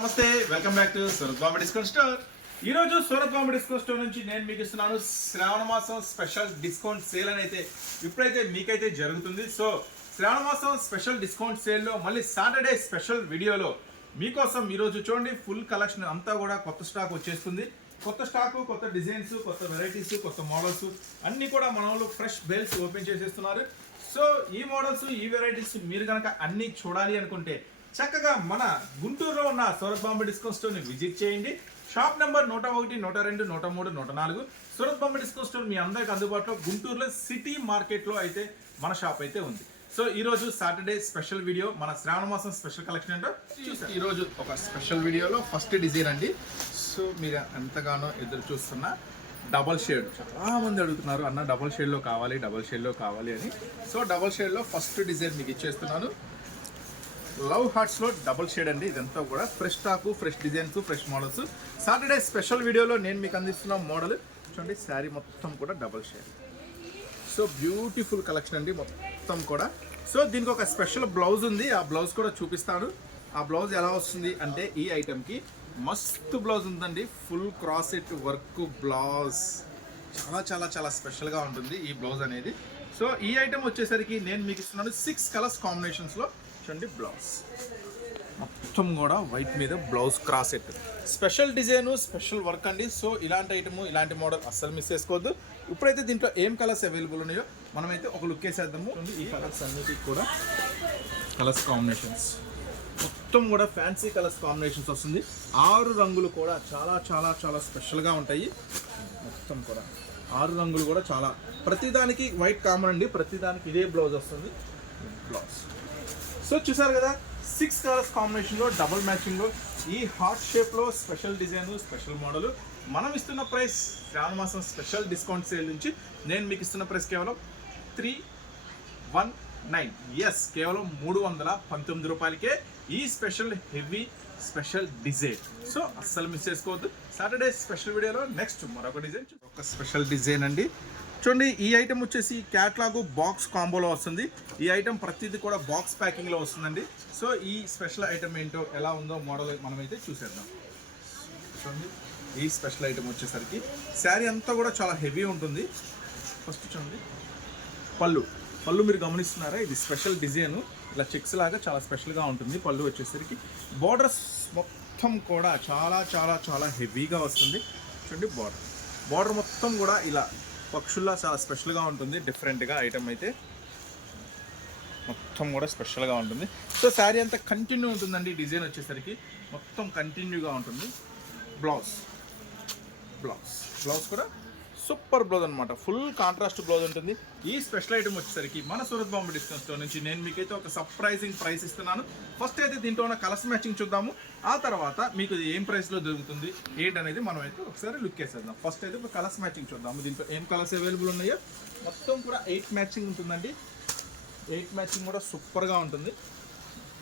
నమస్తే welcome back to Surat Bombay discount store ఈ రోజు సూరత్ బాంబే డిస్కౌంట్ స్టోర్ నుంచి నేను మీకు ఇస్తున్నాను శ్రావణ మాసం స్పెషల్ డిస్కౌంట్ సేల్ అని అయితే ఇప్పుడైతే మీకైతే జరుగుతుంది. సో శ్రావణ మాసం స్పెషల్ డిస్కౌంట్ సేల్లో మళ్ళీ సాటర్డే స్పెషల్ వీడియోలో మీకోసం ఈరోజు చూడండి ఫుల్ కలెక్షన్ అంతా కూడా కొత్త స్టాక్ వచ్చేస్తుంది. కొత్త స్టాక్ కొత్త డిజైన్స్ కొత్త వెరైటీస్ కొత్త మోడల్స్ అన్ని కూడా మన వాళ్ళు ఫ్రెష్ బెల్స్ ఓపెన్ చేసేస్తున్నారు. సో ఈ మోడల్స్ ఈ వెరైటీస్ మీరు కనుక అన్ని చూడాలి అనుకుంటే చక్కగా మన గుంటూరులో ఉన్న సూరత్ బాంబే డిస్కౌంట్ స్టోర్ని విజిట్ చేయండి. షాప్ నెంబర్ నూట ఒకటి నూట రెండు నూట మూడు నూట నాలుగు. సూరత్ బాంబే డిస్కౌంట్ స్టోర్ మీ అందరికి అందుబాటులో గుంటూరులో సిటీ మార్కెట్లో అయితే మన షాప్ అయితే ఉంది. సో ఈరోజు సాటర్డే స్పెషల్ వీడియో మన శ్రావణ మాసం స్పెషల్ కలెక్షన్ ఏంటో ఈరోజు ఒక స్పెషల్ వీడియోలో ఫస్ట్ డిజైన్ అండి. సో మీరు ఎంతగానో ఎదురు చూస్తున్న డబల్ షేడ్. చాలా మంది అడుగుతున్నారు అన్న డబల్ షేడ్లో కావాలి డబల్ షేడ్లో కావాలి అని. సో డబల్ షేడ్లో ఫస్ట్ డిజైన్ మీకు ఇచ్చేస్తున్నాను. లవ్ హార్ట్స్లో డబుల్ షేడ్ అండి ఇదంతా కూడా. Fresh stock fresh designs fresh models Saturday special వీడియోలో నేను మీకు అందిస్తున్న మోడల్ చూడండి శారీ మొత్తం కూడా double shade so beautiful collection అండి మొత్తం కూడా. సో దీనికి ఒక స్పెషల్ బ్లౌజ్ ఉంది ఆ బ్లౌజ్ కూడా చూపిస్తాను. ఆ బ్లౌజ్ ఎలా వస్తుంది అంటే ఈ ఐటెంకి మస్తు బ్లౌజ్ ఉందండి full cross it work blouse చాలా చాలా చాలా స్పెషల్గా ఉంటుంది ఈ బ్లౌజ్ అనేది. సో ఈ ఐటెం వచ్చేసరికి నేను మీకు ఇస్తున్నాను సిక్స్ కలర్స్ కాంబినేషన్స్లో చూడండి బ్లౌజ్. మొత్తం కూడా వైట్ మీద blouse cross set. Special design special work అండి. సో ఇలాంటి ఐటమ్ ఇలాంటి మోడల్ అస్సలు మిస్ చేసుకోవద్దు. ఇప్పుడైతే దీంట్లో ఏం కలర్స్ అవైలబుల్ ఉన్నాయో మనమైతే ఒక లుక్ వేసేద్దాము. ఈ కలర్స్ అన్నిటికి కూడా కలర్స్ కాంబినేషన్స్ మొత్తం కూడా ఫ్యాన్సీ కలర్స్ కాంబినేషన్స్ వస్తుంది. ఆరు రంగులు కూడా చాలా చాలా చాలా స్పెషల్గా ఉంటాయి. మొత్తం కూడా ఆరు రంగులు కూడా చాలా. ప్రతిదానికి వైట్ కామన్ అండి. ప్రతిదానికి ఇదే బ్లౌజ్ వస్తుంది. బ్లౌజ్. సో చూసారు కదా సిక్స్ కలర్స్ కాంబినేషన్లో డబుల్ మ్యాచింగ్లో ఈ హార్ట్ షేప్లో స్పెషల్ డిజైన్ స్పెషల్ మోడల్ మనం ఇస్తున్న ప్రైస్ శ్రావణ మాసం స్పెషల్ డిస్కౌంట్ సేల్ నుంచి నేను మీకు ఇస్తున్న ప్రైస్ కేవలం త్రీ వన్ నైన్ ఎస్ కేవలం మూడు వందల పంతొమ్మిది రూపాయలకే ఈ special heavy special design so అస్సలు మిస్ చేసుకోవద్దు. సాటర్డే స్పెషల్ వీడియోలో నెక్స్ట్ మరొక డిజైన్ ఒక స్పెషల్ డిజైన్ అండి. చూడండి ఈ ఐటెం వచ్చేసి క్యాట్లాగ్ బాక్స్ కాంబోలో వస్తుంది. ఈ ఐటెం ప్రతిదీ కూడా బాక్స్ ప్యాకింగ్లో వస్తుందండి. సో ఈ స్పెషల్ ఐటెం ఏంటో ఎలా ఉందో మోడల్ మనమైతే చూసేద్దాం. చూడండి ఈ స్పెషల్ ఐటమ్ వచ్చేసరికి శారీ అంతా కూడా చాలా హెవీ ఉంటుంది. ఫస్ట్ చూడండి పళ్ళు. పళ్ళు మీరు గమనిస్తున్నారా? ఇది స్పెషల్ డిజైన్ ఇలా చెక్స్ లాగా చాలా స్పెషల్గా ఉంటుంది. పళ్ళు వచ్చేసరికి బార్డర్స్ మొత్తం కూడా చాలా చాలా చాలా హెవీగా వస్తుంది. చూడండి బార్డర్ బార్డర్ మొత్తం కూడా ఇలా పక్షుల్లా చాలా స్పెషల్గా ఉంటుంది. డిఫరెంట్గా ఐటమ్ అయితే మొత్తం కూడా స్పెషల్గా ఉంటుంది. సో శారీ అంతా కంటిన్యూ ఉంటుందండి. డిజైన్ వచ్చేసరికి మొత్తం కంటిన్యూగా ఉంటుంది. బ్లౌజ్. బ్లౌజ్. బ్లౌజ్ కూడా సూపర్ బ్లౌజ్ అనమాట ఫుల్ కాంట్రాస్ట్ బ్లౌజ్ ఉంటుంది. ఈ స్పెషల్ ఐటమ్ వచ్చేసరికి మన సూరత్ బాంబు డిస్కౌంట్ స్టోర్ నుంచి నేను మీకైతే ఒక సర్ప్రైజింగ్ ప్రైస్ ఇస్తున్నాను. ఫస్ట్ అయితే దీంట్లో ఉన్న కలర్స్ మ్యాచింగ్ చూద్దాము. ఆ తర్వాత మీకు ఏం ప్రైస్లో దొరుకుతుంది ఏంటనేది మనం అయితే ఒకసారి లుక్ వేసేద్దాం ఫస్ట్ అయితే కలర్స్ మ్యాచింగ్ చూద్దాము. దీంట్లో ఏం కలర్స్ అవైలబుల్ ఉన్నాయో? మొత్తం కూడా ఎయిట్ మ్యాచింగ్ ఉంటుందండి. ఎయిట్ మ్యాచింగ్ కూడా సూపర్గా ఉంటుంది.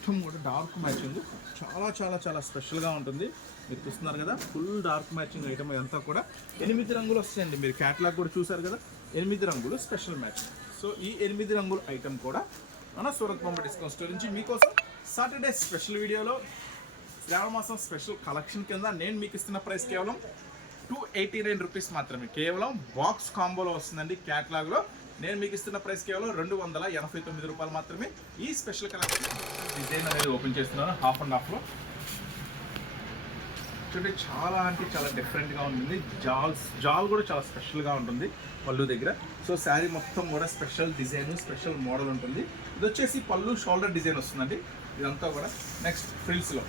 మొత్తం కూడా డార్క్ మ్యాచింగ్ చాలా చాలా చాలా స్పెషల్గా ఉంటుంది. మీరు చూస్తున్నారు కదా ఫుల్ డార్క్ మ్యాచింగ్ ఐటమ్ ఇదంతా కూడా. ఎనిమిది రంగులు వస్తాయండి. మీరు క్యాటలాగ్ కూడా చూసారు కదా ఎనిమిది రంగులు స్పెషల్ మ్యాచింగ్ సో ఈ ఎనిమిది రంగుల ఐటమ్ కూడా మన సూరత్ బొమ్మ డిస్కౌంట్ స్టోర్ నుంచి మీకోసం సాటర్డే స్పెషల్ వీడియోలో శ్రావణ మాసం స్పెషల్ కలెక్షన్ కింద నేను మీకు ఇస్తున్న ప్రైస్ కేవలం టూ ఎయిటీ నైన్ రూపీస్ మాత్రమే. కేవలం బాక్స్ కాంబోలో వస్తుందండి క్యాటలాగ్లో నేను మీకు ఇస్తున్న ప్రైస్ కేవలం రెండు వందల ఎనభై తొమ్మిది రూపాయలు మాత్రమే. ఈ స్పెషల్ కలెక్షన్ డిజైన్ అనేది ఓపెన్ చేస్తున్నాను హాఫ్ అండ్ హాఫ్లో చూడండి చాలా అంటే చాలా డిఫరెంట్గా ఉంటుంది. జాల్స్ జాల్ కూడా చాలా స్పెషల్గా ఉంటుంది పళ్ళు దగ్గర. సో శారీ మొత్తం కూడా స్పెషల్ డిజైన్ స్పెషల్ మోడల్ ఉంటుంది. ఇది వచ్చేసి పళ్ళు షోల్డర్ డిజైన్ వస్తుందండి. ఇదంతా కూడా నెక్స్ట్ ఫ్రిల్స్లో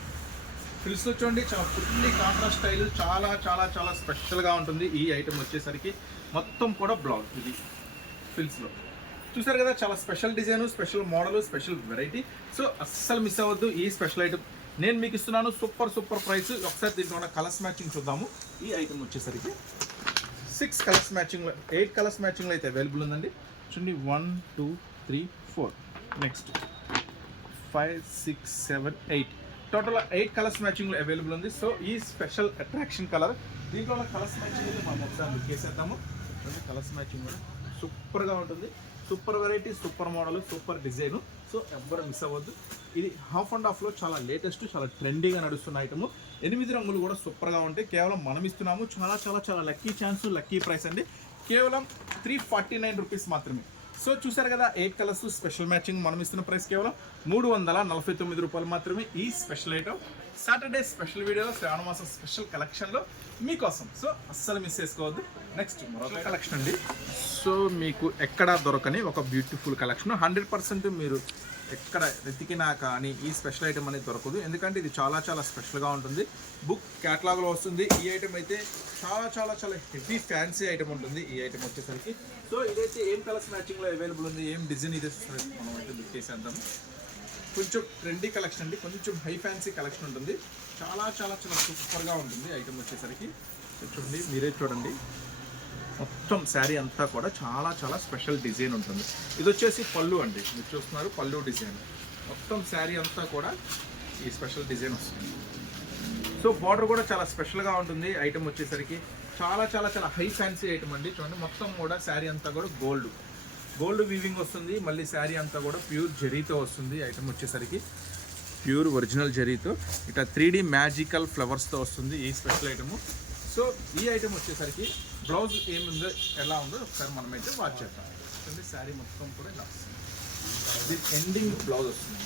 ఫ్రిల్స్లో చూడండి చాలా ఫుల్లీ కాంట్రాస్ట్ స్టైల్ చాలా చాలా చాలా స్పెషల్గా ఉంటుంది. ఈ ఐటమ్ వచ్చేసరికి మొత్తం కూడా బ్లౌజ్ ఇది. ఫిల్స్లో చూసారు కదా చాలా special design special model special variety so అస్సలు మిస్ అవ్వద్దు ఈ స్పెషల్ ఐటమ్ నేను మీకు ఇస్తున్నాను సూపర్ సూపర్ ప్రైస్ ఒకసారి దీంట్లో ఉన్న కలర్స్ మ్యాచింగ్ చూద్దాము. ఈ ఐటమ్ వచ్చేసరికి సిక్స్ కలర్స్ మ్యాచింగ్లో ఎయిట్ కలర్స్ మ్యాచింగ్లో అయితే అవైలబుల్ ఉందండి. చూడండి one two three four next five six seven eight total eight colours మ్యాచింగ్లో available ఉంది. సో ఈ స్పెషల్ అట్రాక్షన్ కలర్ దీంట్లో ఉన్న కలర్స్ మ్యాచింగ్ మనం ఒకసారి లుక్ చేసేద్దాము. కలర్స్ మ్యాచింగ్ కూడా. సూపర్గా ఉంటుంది. Super variety super model super design. So ఎవ్వరు మిస్ అవ్వద్దు. ఇది హాఫ్ అండ్ హాఫ్లో చాలా లేటెస్ట్ చాలా ట్రెండీగా నడుస్తున్న ఐటమ్ ఎనిమిది రంగులు కూడా సూపర్గా ఉంటాయి. కేవలం మనం ఇస్తున్నాము. చాలా చాలా చాలా లక్కీ ఛాన్స్ లక్కీ ప్రైస్ అండి. కేవలం త్రీ ఫార్టీ నైన్ రూపీస్ మాత్రమే. సో చూసారు కదా ఎయిట్ కలర్స్ స్పెషల్ మ్యాచింగ్ మనం ఇస్తున్న ప్రైస్ కేవలం మూడు వందల నలభై తొమ్మిది రూపాయలు మాత్రమే ఈ స్పెషల్ ఐటమ్. సాటర్డే స్పెషల్ వీడియోలో శ్రావణ మాసం స్పెషల్ కలెక్షన్లో మీకోసం. సో అస్సలు మిస్ చేసుకోవద్దు. నెక్స్ట్ మరొక కలెక్షన్ అండి. సో మీకు ఎక్కడ దొరకని ఒక బ్యూటిఫుల్ కలెక్షన్ హండ్రెడ్ పర్సెంట్ మీరు ఎక్కడ వెతికినా కానీ ఈ స్పెషల్ ఐటమ్ అనేది దొరకదు. ఎందుకంటే ఇది చాలా చాలా స్పెషల్గా ఉంటుంది. బుక్ క్యాటలాగ్లో వస్తుంది. ఈ ఐటమ్ అయితే చాలా చాలా చాలా హెవీ ఫ్యాన్సీ ఐటమ్ ఉంటుంది. ఈ ఐటమ్ వచ్చేసరికి. సో ఇదైతే ఏం కలర్స్ మ్యాచింగ్లో అవైలబుల్ ఉంది? ఏం డిజైన్ ఇది? మనం అయితే బుక్ చేసేద్దాము కొంచెం ట్రెండీ కలెక్షన్ అండి. కొంచెం హై ఫ్యాన్సీ కలెక్షన్ ఉంటుంది. చాలా చాలా చాలా సూపర్గా ఉంటుంది ఐటమ్ వచ్చేసరికి. చూడండి మీరే చూడండి. మొత్తం శారీ అంతా కూడా చాలా చాలా స్పెషల్ డిజైన్ ఉంటుంది. ఇది వచ్చేసి పళ్ళు అండి. మీరు చూస్తున్నారు పళ్ళు డిజైన్. మొత్తం శారీ అంతా కూడా ఈ స్పెషల్ డిజైన్ వస్తుంది. సో బార్డర్ కూడా చాలా స్పెషల్గా ఉంటుంది. ఐటమ్ వచ్చేసరికి చాలా చాలా చాలా హై ఫ్యాన్సీ ఐటమ్ అండి. చూడండి మొత్తం కూడా శారీ అంతా కూడా గోల్డ్. గోల్డ్ వీవింగ్ వస్తుంది. మళ్ళీ శారీ అంతా కూడా ప్యూర్ జరీతో వస్తుంది. ఐటమ్ వచ్చేసరికి ప్యూర్ ఒరిజినల్ జరీతో. ఇట్లా త్రీ డి మ్యాజికల్ ఫ్లవర్స్తో వస్తుంది ఈ స్పెషల్ ఐటమ్. సో ఈ ఐటమ్ వచ్చేసరికి బ్లౌజ్ ఏముందో ఎలా ఉందో ఒకసారి మనమైతే వాచ్ చేద్దాం. ఎందుకంటే శారీ మొత్తం కూడా ఇలా వస్తుంది. ఎండింగ్ బ్లౌజ్ వస్తుంది.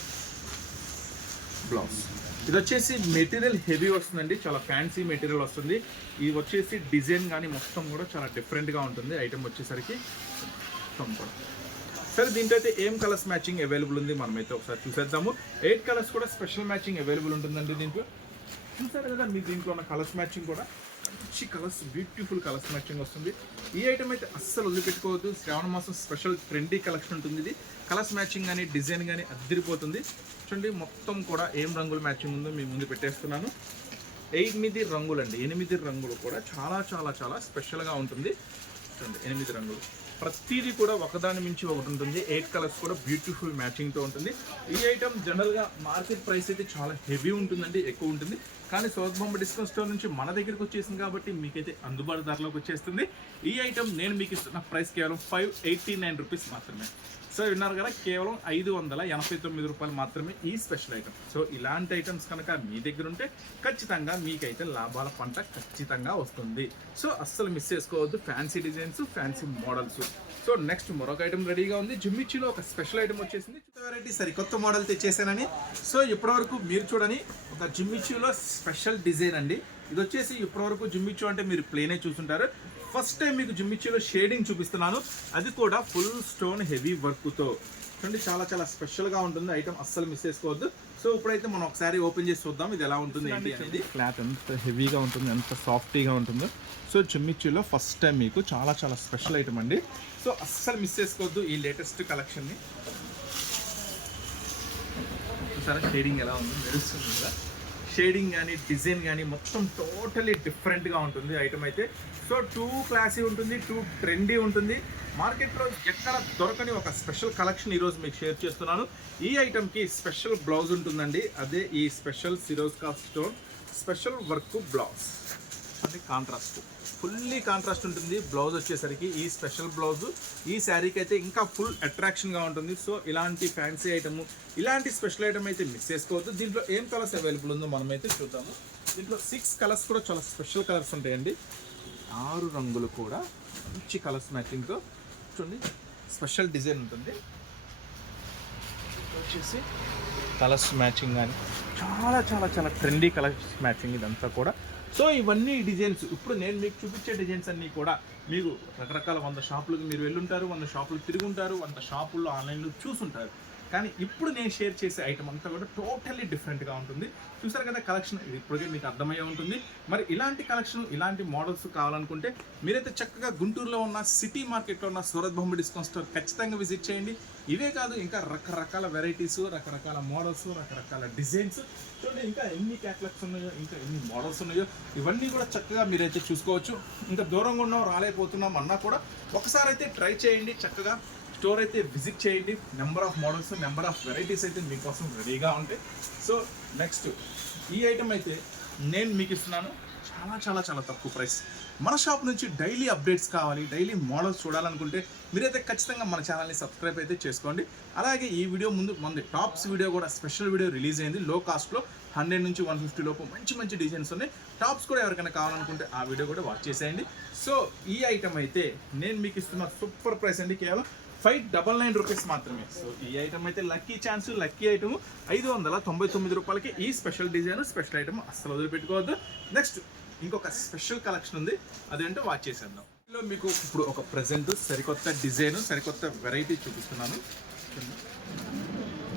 బ్లౌజ్ ఇది వచ్చేసి మెటీరియల్ హెవీ వస్తుందండి చాలా ఫ్యాన్సీ మెటీరియల్ వస్తుంది. ఇది వచ్చేసి డిజైన్ కానీ మొత్తం కూడా చాలా డిఫరెంట్గా ఉంటుంది ఐటమ్ వచ్చేసరికి. మొత్తం కూడా సరే దీంట్లో అయితే ఏం కలర్స్ మ్యాచింగ్ అవైలబుల్ ఉంది మనమైతే ఒకసారి చూసేద్దాము. ఎయిట్ కలర్స్ కూడా స్పెషల్ మ్యాచింగ్ అవైలబుల్ ఉంటుందండి దీంట్లో. చూసారు కదా మీ దీంట్లో ఉన్న కలర్స్ మ్యాచింగ్ కూడా? మంచి కలర్స్ బ్యూటిఫుల్ కలర్స్ మ్యాచింగ్ వస్తుంది. ఈ ఐటమ్ అయితే అస్సలు వదిలిపెట్టుకోవద్దు. శ్రావణ మాసం స్పెషల్ ట్రెండీ కలెక్షన్ ఉంటుంది ఇది. కలర్స్ మ్యాచింగ్ కానీ డిజైన్ కానీ అద్దరిపోతుంది. చూడండి మొత్తం కూడా ఏం రంగులు మ్యాచింగ్ ఉందో మీ ముందు పెట్టేస్తున్నాను. ఎనిమిది రంగులు అండి ఎనిమిది రంగులు కూడా చాలా చాలా చాలా స్పెషల్గా ఉంటుంది. చూడండి ఎనిమిది రంగులు. ప్రతిదీ కూడా ఒకదాని మించి ఒకటి ఉంటుంది. ఎయిట్ కలర్స్ కూడా బ్యూటిఫుల్ మ్యాచింగ్తో ఉంటుంది. ఈ ఐటమ్ జనరల్గా మార్కెట్ ప్రైస్ అయితే చాలా హెవీ ఉంటుందండి ఎక్కువ ఉంటుంది. కానీ సౌత్ బొమ్మ డిస్కౌంట్ స్టోర్ నుంచి మన దగ్గరికి వచ్చేసింది కాబట్టి మీకైతే అందుబాటు ధరలోకి వచ్చేస్తుంది. ఈ ఐటమ్ నేను మీకు ఇస్తున్న ప్రైస్ కేవలం ఫైవ్ ఎయిటీ నైన్ రూపీస్ మాత్రమే. సో విన్నారు కదా కేవలం ఐదు వందల ఎనభై తొమ్మిది రూపాయలు మాత్రమే ఈ స్పెషల్ ఐటమ్ సో ఇలాంటి ఐటమ్స్ కనుక మీ దగ్గర ఉంటే ఖచ్చితంగా మీకైతే లాభాల పంట ఖచ్చితంగా వస్తుంది. సో అస్సలు మిస్ చేసుకోవద్దు fancy designs fancy models. So next మరొక ఐటమ్ రెడీగా ఉంది. జిమ్మిచ్చిలో ఒక స్పెషల్ ఐటమ్ వచ్చేసింది. వెరైటీ సరికొత్త మోడల్ తెచ్చేసానని. సో ఇప్పటివరకు మీరు చూడని ఒక జిమ్మిచ్చిలో స్పెషల్ డిజైన్ అండి. ఇది వచ్చేసి ఇప్పటివరకు జిమ్మిచ్చు అంటే మీరు ప్లేనే చూసుంటారు. ఫస్ట్ టైం మీకు జిమ్మిచ్చిలో షేడింగ్ చూపిస్తున్నాను. అది కూడా ఫుల్ స్టోన్ హెవీ వర్క్తో చూడండి చాలా చాలా స్పెషల్గా ఉంటుంది. ఐటమ్ అస్సలు మిస్ చేసుకోవద్దు. సో ఇప్పుడైతే మనం ఒకసారి ఓపెన్ చేసి చూద్దాం ఇది ఎలా ఉంటుంది ఏంటి అనేది. క్లాత్ ఎంత హెవీగా ఉంటుంది ఎంత సాఫ్టీగా ఉంటుందో. సో జిమ్మిచ్చిలో ఫస్ట్ టైం మీకు చాలా చాలా స్పెషల్ ఐటమ్ అండి. సో అస్సలు మిస్ చేసుకోవద్దు ఈ లేటెస్ట్ కలెక్షన్ని చూసారా? షేడింగ్ ఎలా ఉంది మెరుస్తుంది కదా. షేడింగ్ కానీ డిజైన్ కానీ మొత్తం టోటలీ డిఫరెంట్గా ఉంటుంది ఐటమ్ అయితే. సో టూ క్లాసీ ఉంటుంది టూ ట్రెండీ ఉంటుంది. మార్కెట్లో ఎక్కడ దొరకని ఒక స్పెషల్ కలెక్షన్ ఈరోజు మీకు షేర్ చేస్తున్నాను. ఈ ఐటమ్కి స్పెషల్ బ్లౌజ్ ఉంటుందండి. అదే ఈ స్పెషల్ సిరోస్కా స్టోన్ స్పెషల్ వర్క్ బ్లౌజ్ అది కాంట్రాస్ట్. ఫుల్లీ కాంట్రాస్ట్ ఉంటుంది. బ్లౌజ్ వచ్చేసరికి ఈ స్పెషల్ బ్లౌజ్. ఈ శారీకి అయితే ఇంకా ఫుల్ అట్రాక్షన్గా ఉంటుంది. సో ఇలాంటి ఫ్యాన్సీ ఐటమ్ ఇలాంటి స్పెషల్ ఐటమ్ అయితే మిస్ చేసుకోవద్దు. దీంట్లో ఏం కలర్స్ అవైలబుల్ ఉందో మనమైతే చూద్దాము. దీంట్లో సిక్స్ కలర్స్ కూడా చాలా స్పెషల్ కలర్స్ ఉంటాయండి. ఆరు రంగులు కూడా మంచి కలర్స్ మ్యాచింగ్తో చూడండి. స్పెషల్ డిజైన్ ఉంటుంది. వచ్చేసి కలర్స్ మ్యాచింగ్ కానీ చాలా చాలా చాలా ట్రెండీ కలర్స్ మ్యాచింగ్ ఇదంతా కూడా. సో ఇవన్నీ డిజైన్స్. ఇప్పుడు నేను మీకు చూపించే డిజైన్స్ అన్నీ కూడా మీరు రకరకాల వంద షాపులకు మీరు వెళ్ళుంటారు వంద షాపులు తిరుగుంటారు వంద షాపుల్లో ఆన్లైన్లో చూసుంటారు. కానీ ఇప్పుడు నేను షేర్ చేసే ఐటమ్ అంతా కూడా టోటల్లీ డిఫరెంట్గా ఉంటుంది. చూసారు కదా కలెక్షన్ ఇది ఇప్పటికే మీకు అర్థమయ్యే ఉంటుంది. మరి ఇలాంటి కలెక్షన్ ఇలాంటి మోడల్స్ కావాలనుకుంటే మీరైతే చక్కగా గుంటూరులో ఉన్న సిటీ మార్కెట్లో ఉన్న సూరత్ బొమ్మ డిస్కౌంట్ స్టోర్ ఖచ్చితంగా విజిట్ చేయండి. ఇవే కాదు ఇంకా రకరకాల వెరైటీస్ రకరకాల మోడల్స్ రకరకాల డిజైన్స్ చూడండి ఇంకా ఎన్ని క్యాటలాగ్స్ ఉన్నాయో ఇంకా ఎన్ని మోడల్స్ ఉన్నాయో ఇవన్నీ కూడా చక్కగా మీరైతే చూసుకోవచ్చు. ఇంకా దూరంగా ఉన్నాం రాలేకపోతున్నాం అన్నా కూడా ఒకసారి అయితే ట్రై చేయండి చక్కగా. స్టోర్ అయితే విజిట్ చేయండి. Number of models number of varieties అయితే మీకోసం రెడీగా ఉంటాయి సో నెక్స్ట్ ఈ ఐటమ్ అయితే నేను మీకు ఇస్తున్నాను. చాలా చాలా చాలా తక్కువ ప్రైస్ మన షాప్ నుంచి డైలీ అప్డేట్స్ కావాలి డైలీ మోడల్స్ చూడాలనుకుంటే మీరైతే ఖచ్చితంగా మన ఛానల్ని సబ్స్క్రైబ్ అయితే చేసుకోండి. అలాగే ఈ వీడియో ముందు మన టాప్స్ వీడియో కూడా స్పెషల్ వీడియో రిలీజ్ అయింది. లో కాస్ట్లో హండ్రెడ్ నుంచి వన్ ఫిఫ్టీ లోపు మంచి మంచి డిజైన్స్ ఉన్నాయి. టాప్స్ కూడా ఎవరికైనా కావాలనుకుంటే ఆ వీడియో కూడా వాచ్ చేసేయండి. సో ఈ ఐటమ్ అయితే నేను మీకు ఇస్తున్న సూపర్ ప్రైస్ అండి. కేవలం ఫైవ్ డబల్ నైన్ రూపీస్ మాత్రమే. సో ఈ ఐటమ్ అయితే లక్కీ ఛాన్స్ లక్కీ ఐటమ్ ఐదు వందల తొంభై తొమ్మిది రూపాయలకి ఈ స్పెషల్ డిజైన్ స్పెషల్ ఐటమ్ అస్సలు వదిలిపెట్టుకోవద్దు. నెక్స్ట్ ఇంకొక స్పెషల్ కలెక్షన్ ఉంది. అదేంటో వాచ్ చేసేద్దాం. ఇందులో మీకు ఇప్పుడు ఒక ప్రజెంట్ సరికొత్త డిజైన్ సరికొత్త వెరైటీ చూపిస్తున్నాను.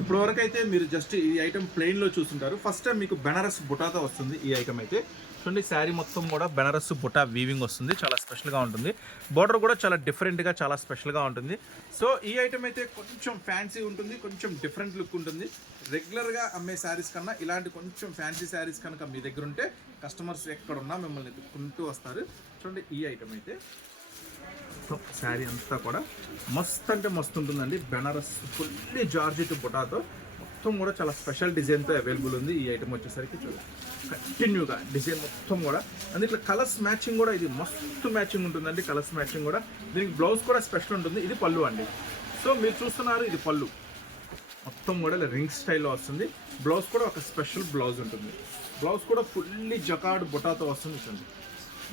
ఇప్పుడు వరకు అయితే మీరు జస్ట్ ఈ ఐటమ్ ప్లెయిన్లో చూస్తుంటారు. ఫస్ట్ టైం మీకు బెనారస్ బుటాతో వస్తుంది ఈ ఐటమ్ అయితే. చూడండి శారీ మొత్తం కూడా బెనారస్ బుటా వీవింగ్ వస్తుంది. చాలా స్పెషల్గా ఉంటుంది. బార్డర్ కూడా చాలా డిఫరెంట్గా చాలా స్పెషల్గా ఉంటుంది. సో ఈ ఐటమ్ అయితే కొంచెం ఫ్యాన్సీ ఉంటుంది కొంచెం డిఫరెంట్ లుక్ ఉంటుంది. రెగ్యులర్గా అమ్మే శారీస్ కన్నా ఇలాంటి కొంచెం ఫ్యాన్సీ శారీస్ కనుక మీ దగ్గర ఉంటే కస్టమర్స్ ఎక్కడున్నా మిమ్మల్ని ఎదుర్కొంటూ వస్తారు. చూడండి ఈ ఐటమ్ అయితే. శారీ అంతా కూడా మస్త్ అంటే మస్తు ఉంటుందండి. బెనారస్ ఫుల్లీ జార్జెట్ బుటాతో మొత్తం కూడా చాలా స్పెషల్ డిజైన్తో అవైలబుల్ ఉంది. ఈ ఐటమ్ వచ్చేసరికి చూడండి కంటిన్యూగా డిజైన్ మొత్తం కూడా. అండ్ ఇట్లా కలర్స్ మ్యాచింగ్ కూడా ఇది మస్తు మ్యాచింగ్ ఉంటుందండి. కలర్స్ మ్యాచింగ్ కూడా. దీనికి బ్లౌజ్ కూడా స్పెషల్ ఉంటుంది. ఇది పళ్ళు అండి. సో మీరు చూస్తున్నారు ఇది పళ్ళు. మొత్తం కూడా ఇలా రింగ్ స్టైల్లో వస్తుంది. బ్లౌజ్ కూడా ఒక స్పెషల్ బ్లౌజ్ ఉంటుంది. బ్లౌజ్ కూడా ఫుల్లీ జకాడ్ బుటాతో వస్తుంది చూడండి.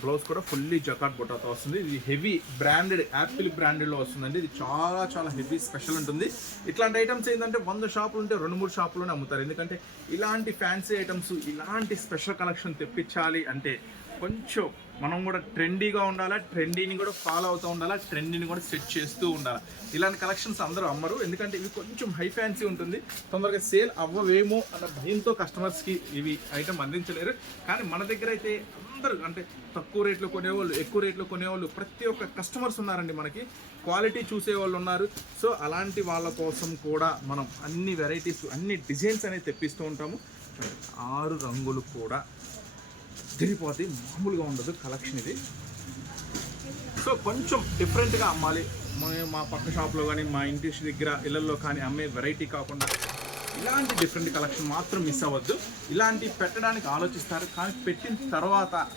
బ్లౌజ్ కూడా ఫుల్లీ జకాట్ బొటాతో వస్తుంది. ఇది హెవీ బ్రాండెడ్ యాపిల్ బ్రాండెడ్లో వస్తుందండి. ఇది చాలా చాలా హెవీ స్పెషల్ ఉంటుంది. ఇట్లాంటి ఐటమ్స్ ఏంటంటే వంద షాపులు ఉంటే రెండు మూడు షాపులోనే అమ్ముతారు. ఎందుకంటే ఇలాంటి ఫ్యాన్సీ ఐటమ్స్ ఇలాంటి స్పెషల్ కలెక్షన్ తెప్పించాలి అంటే కొంచెం మనం కూడా ట్రెండీగా ఉండాలా ట్రెండీని కూడా ఫాలో అవుతూ ఉండాలా ట్రెండీని కూడా సెట్ చేస్తూ ఉండాలి. ఇలాంటి కలెక్షన్స్ అందరూ అమ్మరు. ఎందుకంటే ఇవి కొంచెం హై ఫ్యాన్సీ ఉంటుంది. తొందరగా సేల్ అవ్వవేమో అన్న భయంతో కస్టమర్స్కి ఇవి ఐటమ్ అందించలేరు. కానీ మన దగ్గర అయితే అందరూ అంటే తక్కువ రేట్లో కొనేవాళ్ళు ఎక్కువ రేట్లో కొనేవాళ్ళు ప్రతి ఒక్క కస్టమర్స్ ఉన్నారండి మనకి. క్వాలిటీ చూసే వాళ్ళు ఉన్నారు. సో అలాంటి వాళ్ళ కోసం కూడా మనం అన్ని వెరైటీస్ అన్ని డిజైన్స్ అనేది తెప్పిస్తూ ఉంటాము. ఆరు రంగులు కూడా తిరిగిపోతే మామూలుగా ఉండదు కలెక్షన్ ఇది. సో కొంచెం డిఫరెంట్గా అమ్మాలి. మా- మా పక్క షాప్లో కానీ మా ఇంటి దగ్గర ఇళ్ళల్లో కానీ అమ్మే వెరైటీ కాకుండా ఇలాంటి డిఫరెంట్ కలెక్షన్ మాత్రం మిస్ అవ్వద్దు. ఇలాంటి పెట్టడానికి ఆలోచిస్తారు కానీ పెట్టిన తర్వాత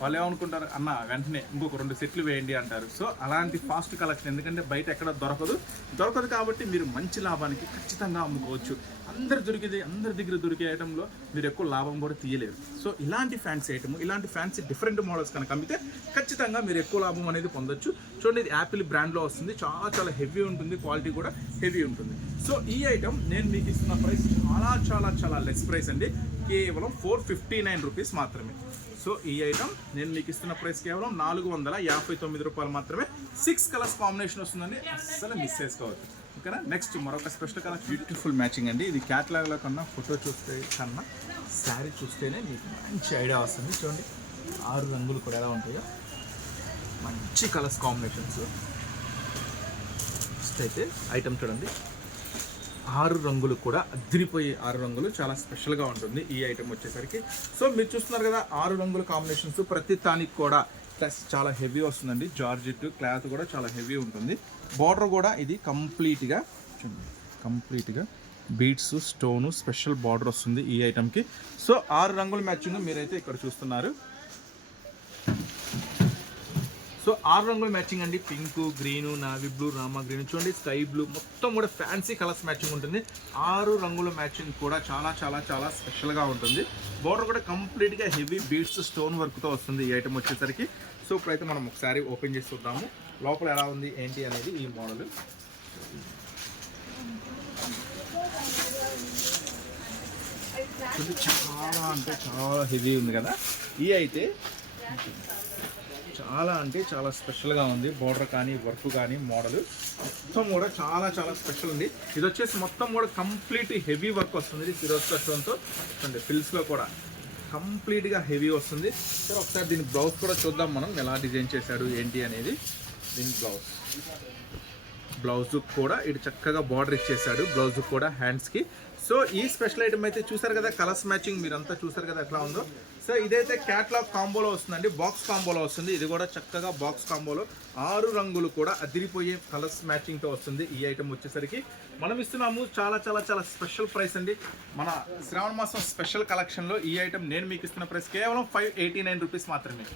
వాళ్ళు ఏమనుకుంటారు? అన్న వెంటనే ఇంకొక రెండు సెట్లు వేయండి అంటారు. సో అలాంటి ఫాస్ట్ కలెక్షన్ ఎందుకంటే బయట ఎక్కడ దొరకదు. దొరకదు కాబట్టి మీరు మంచి లాభానికి ఖచ్చితంగా అమ్ముకోవచ్చు. అందరు దొరికేది అందరి దగ్గర దొరికే ఐటెంలో మీరు ఎక్కువ లాభం కూడా తీయలేరు. సో ఇలాంటి ఫ్యాన్సీ ఐటమ్ ఇలాంటి ఫ్యాన్సీ డిఫరెంట్ మోడల్స్ కనుక అమ్మితే ఖచ్చితంగా మీరు ఎక్కువ లాభం అనేది పొందొచ్చు. చూడండి ఇది యాపిల్ బ్రాండ్లో వస్తుంది. చాలా చాలా హెవీ ఉంటుంది. క్వాలిటీ కూడా హెవీ ఉంటుంది. సో ఈ ఐటమ్ నేను మీకు ఇస్తున్న ప్రైస్ చాలా చాలా చాలా లెస్ ప్రైస్ అండి. కేవలం ఫోర్ ఫిఫ్టీ నైన్ రూపీస్ మాత్రమే. సో ఈ ఐటమ్ నేను మీకు ఇస్తున్న ప్రైస్ కేవలం నాలుగు వందల యాభై తొమ్మిది రూపాయలు మాత్రమే. సిక్స్ కలర్స్ కాంబినేషన్ వస్తుందండి. అస్సలు మిస్ చేసుకోవద్దు. ఓకేనా నెక్స్ట్ మరొక స్పెషల్ కలర్ బ్యూటిఫుల్ మ్యాచింగ్ అండి. ఇది క్యాట్లాగ్లో కన్నా ఫోటో చూస్తే కన్నా శారీ చూస్తేనే మీకు మంచి ఐడియా వస్తుంది. చూడండి. ఆరు రంగులు కూడా ఎలా ఉంటాయో. మంచి కలర్స్ కాంబినేషన్స్ నెక్స్ట్ అయితే ఐటమ్ చూడండి. ఆరు రంగులు కూడా అదిరిపోయే ఆరు రంగులు చాలా స్పెషల్గా ఉంటుంది ఈ ఐటెం వచ్చేసరికి. సో మీరు చూస్తున్నారు కదా ఆరు రంగుల కాంబినేషన్స్ ప్రతి దానికి కూడా ప్లస్ చాలా హెవీ వస్తుందండి. జార్జెట్ క్లాత్ కూడా చాలా హెవీ ఉంటుంది. బార్డర్ కూడా ఇది కంప్లీట్గా చూడండి. కంప్లీట్గా బీడ్స్ స్టోను స్పెషల్ బార్డర్ వస్తుంది ఈ ఐటెంకి సో ఆరు రంగుల మ్యాచింగ్ మీరైతే ఇక్కడ చూస్తున్నారు. సో ఆరు రంగుల మ్యాచింగ్ అండి. Pink green navy blue Rama green. చూడండి స్కై బ్లూ. మొత్తం కూడా ఫ్యాన్సీ కలర్స్ మ్యాచింగ్ ఉంటుంది. ఆరు రంగుల మ్యాచింగ్ కూడా చాలా చాలా చాలా స్పెషల్గా ఉంటుంది. బోర్డర్ కూడా కంప్లీట్గా హెవీ బీడ్స్ స్టోన్ వర్క్తో వస్తుంది ఈ ఐటమ్ వచ్చేసరికి. సో ఇప్పుడైతే మనం ఒకసారి ఓపెన్ చేసి చూద్దాము. లోపల ఎలా ఉంది ఏంటి అనేది ఈ మోడల్ చాలా అంటే చాలా హెవీ ఉంది కదా. ఈ అయితే చాలా అంటే చాలా స్పెషల్గా ఉంది. బోర్డర్ కానీ వర్క్ కానీ మోడల్. మొత్తం కూడా చాలా చాలా స్పెషల్ ఉంది. ఇది వచ్చేసి మొత్తం కూడా కంప్లీట్ హెవీ వర్క్ వస్తుంది. ఫిరోజ్ కష్టంతో చూడండి ఫిల్స్లో కూడా కంప్లీట్గా హెవీ వస్తుంది. సరే ఒకసారి దీని బ్లౌజ్ కూడా చూద్దాం మనం. ఎలా డిజైన్ చేశాడు ఏంటి అనేది. దీని బ్లౌజ్. బ్లౌజ్ కూడా ఇటు చక్కగా బార్డర్ ఇచ్చేసాడు బ్లౌజ్ కూడా హ్యాండ్స్కి. సో ఈ స్పెషల్ ఐటమ్ అయితే చూసారు కదా? కలర్స్ మ్యాచింగ్ మీరంతా చూసారు కదా? ఎట్లా ఉందో? సో ఇదైతే క్యాట్లాగ్ కాంబోలో వస్తుందండి. బాక్స్ కాంబోలో వస్తుంది. ఇది కూడా చక్కగా బాక్స్ కాంబోలో ఆరు రంగులు కూడా అదిరిపోయే కలర్స్ మ్యాచింగ్తో వస్తుంది ఈ ఐటెం వచ్చేసరికి. మనం ఇస్తున్నాము చాలా చాలా చాలా స్పెషల్ ప్రైస్ అండి. మన శ్రావణ మాసం స్పెషల్ కలెక్షన్లో ఈ ఐటెం నేను మీకు ఇస్తున్న ప్రైస్ కేవలం ఫైవ్ ఎయిటీ నైన్ రూపీస్ మాత్రమే.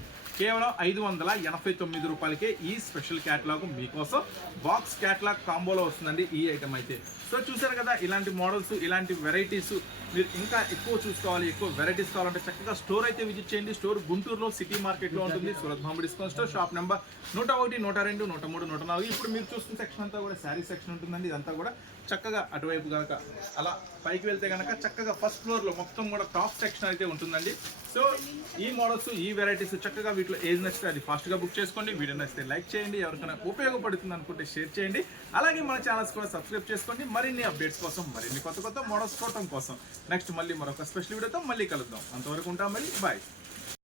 కేవలం ఐదు వందల ఎనభై తొమ్మిది రూపాయలకే ఈ స్పెషల్ క్యాటలాగ్ మీకోసం బాక్స్ క్యాటలాగ్ కాంబోలో వస్తుందండి ఈ ఐటెం అయితే. సో చూసారు కదా ఇలాంటి మోడల్స్ ఇలాంటి వెరైటీస్ మీరు ఇంకా ఎక్కువ చూసుకోవాలి ఎక్కువ వెరైటీస్ కావాలంటే చక్కగా స్టోర్ అయితే విజిట్ చేయండి. స్టోర్ గుంటూరులో సిటీ మార్కెట్లో ఉంటుంది. సూరత్ మామిడి డిస్కౌంట్ స్టోర్ షాప్ నెంబర్ నూట ఒకటి నూట రెండు నూట మూడు నూట నాలుగు. ఇప్పుడు మీరు చూస్తున్న సెక్షన్ అంతా కూడా శారీ సెక్షన్ ఉంటుందండి. ఇదంతా కూడా చక్కగా అటువైపు కనుక అలా పైకి వెళ్తే కనుక చక్కగా ఫస్ట్ ఫ్లోర్లో మొత్తం కూడా టాప్ సెక్షన్ అయితే ఉంటుందండి. సో ఈ మోడల్స్ ఈ వెరైటీస్ చక్కగా వీటిలో ఏజ్ నచ్చితే అది ఫాస్ట్గా బుక్ చేసుకోండి. వీడియో నచ్చితే లైక్ చేయండి. ఎవరికైనా ఉపయోగపడుతుంది అనుకుంటే షేర్ చేయండి. అలాగే మన ఛానల్స్ కూడా సబ్స్క్రైబ్ చేసుకోండి. మరిన్ని అప్డేట్స్ కోసం మరిన్ని కొత్త కొత్త మోడల్స్ చూడటం కోసం నెక్స్ట్ మళ్ళీ మరొక స్పెషల్ వీడియోతో మళ్ళీ కలుద్దాం. అంతవరకు ఉంటాం మళ్ళీ. బాయ్